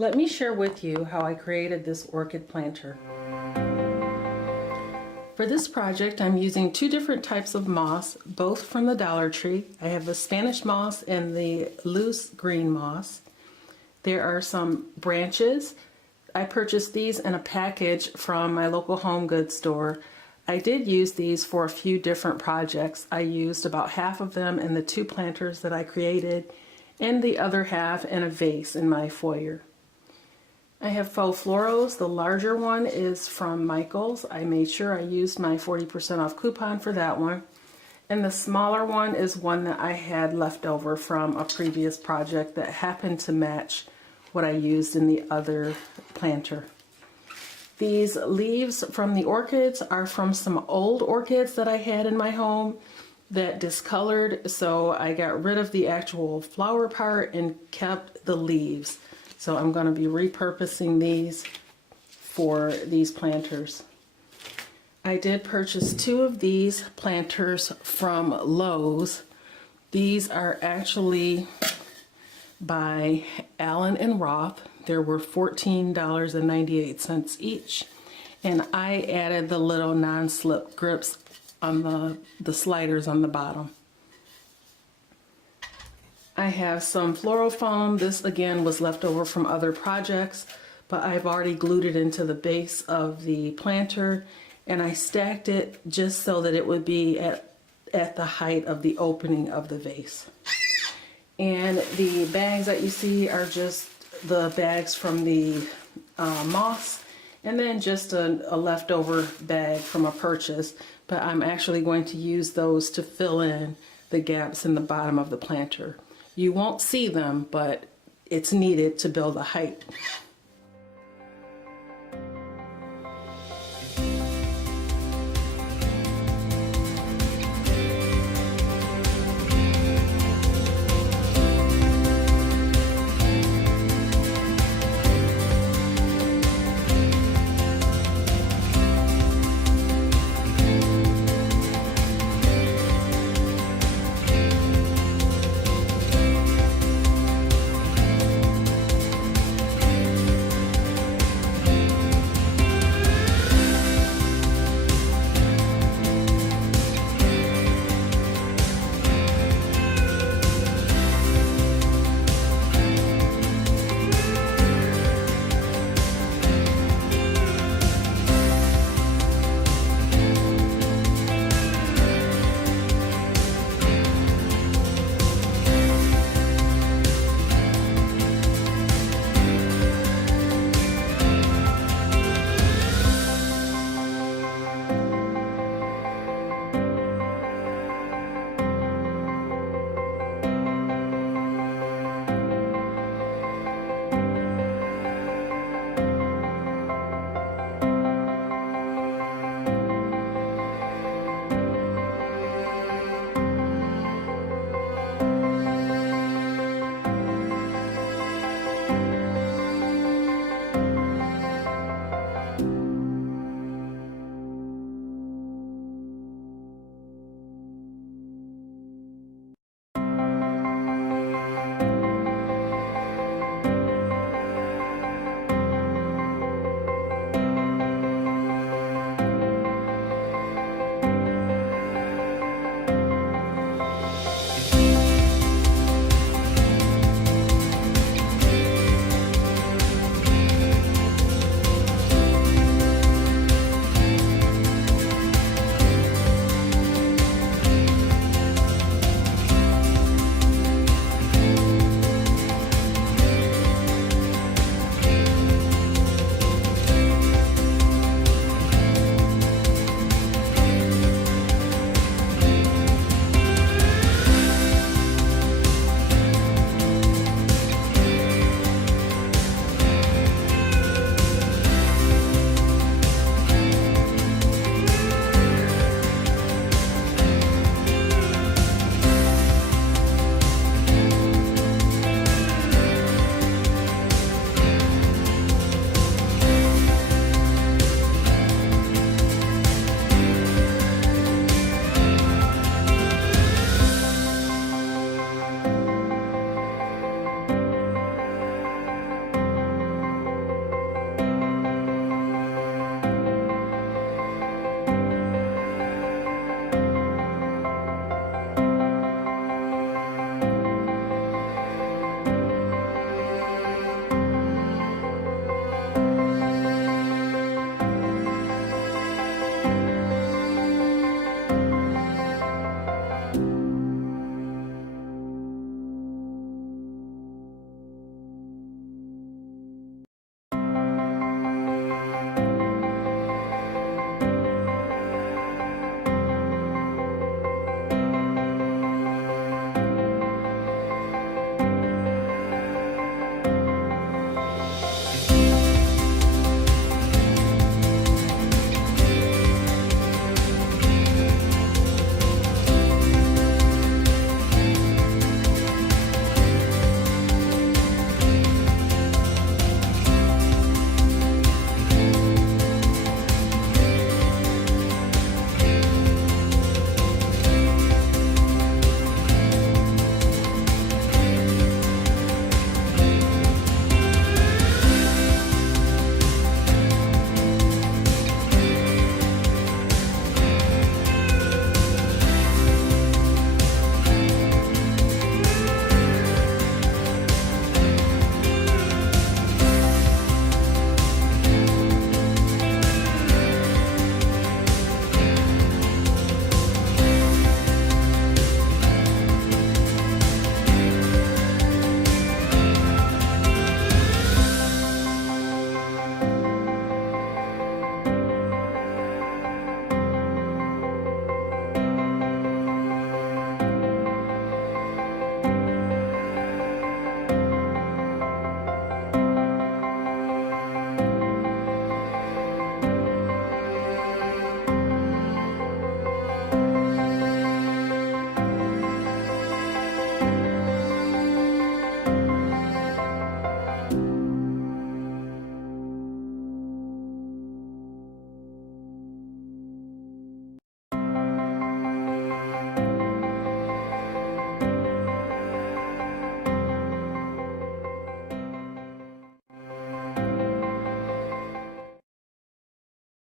Let me share with you how I created this orchid planter. For this project, I'm using two different types of moss, both from the Dollar Tree. I have the Spanish moss and the loose green moss. There are some branches. I purchased these in a package from my local home goods store. I did use these for a few different projects. I used about half of them in the two planters that I created and the other half in a vase in my foyer. I have faux florals. The larger one is from Michael's. I made sure I used my 40% off coupon for that one. And the smaller one is one that I had left over from a previous project that happened to match what I used in the other planter. These leaves from the orchids are from some old orchids that I had in my home that discolored, so I got rid of the actual flower part and kept the leaves. So I'm going to be repurposing these for these planters. I did purchase two of these planters from Lowe's. These are actually by Allen and Roth. There were $14.98 each, and I added the little non-slip grips on the sliders on the bottom. I have some floral foam. This again was left over from other projects, but I've already glued it into the base of the planter, and I stacked it just so that it would be at the height of the opening of the vase. And the bags that you see are just the bags from the moss, and then just a leftover bag from a purchase, but I'm actually going to use those to fill in the gaps in the bottom of the planter. You won't see them, but it's needed to build a height.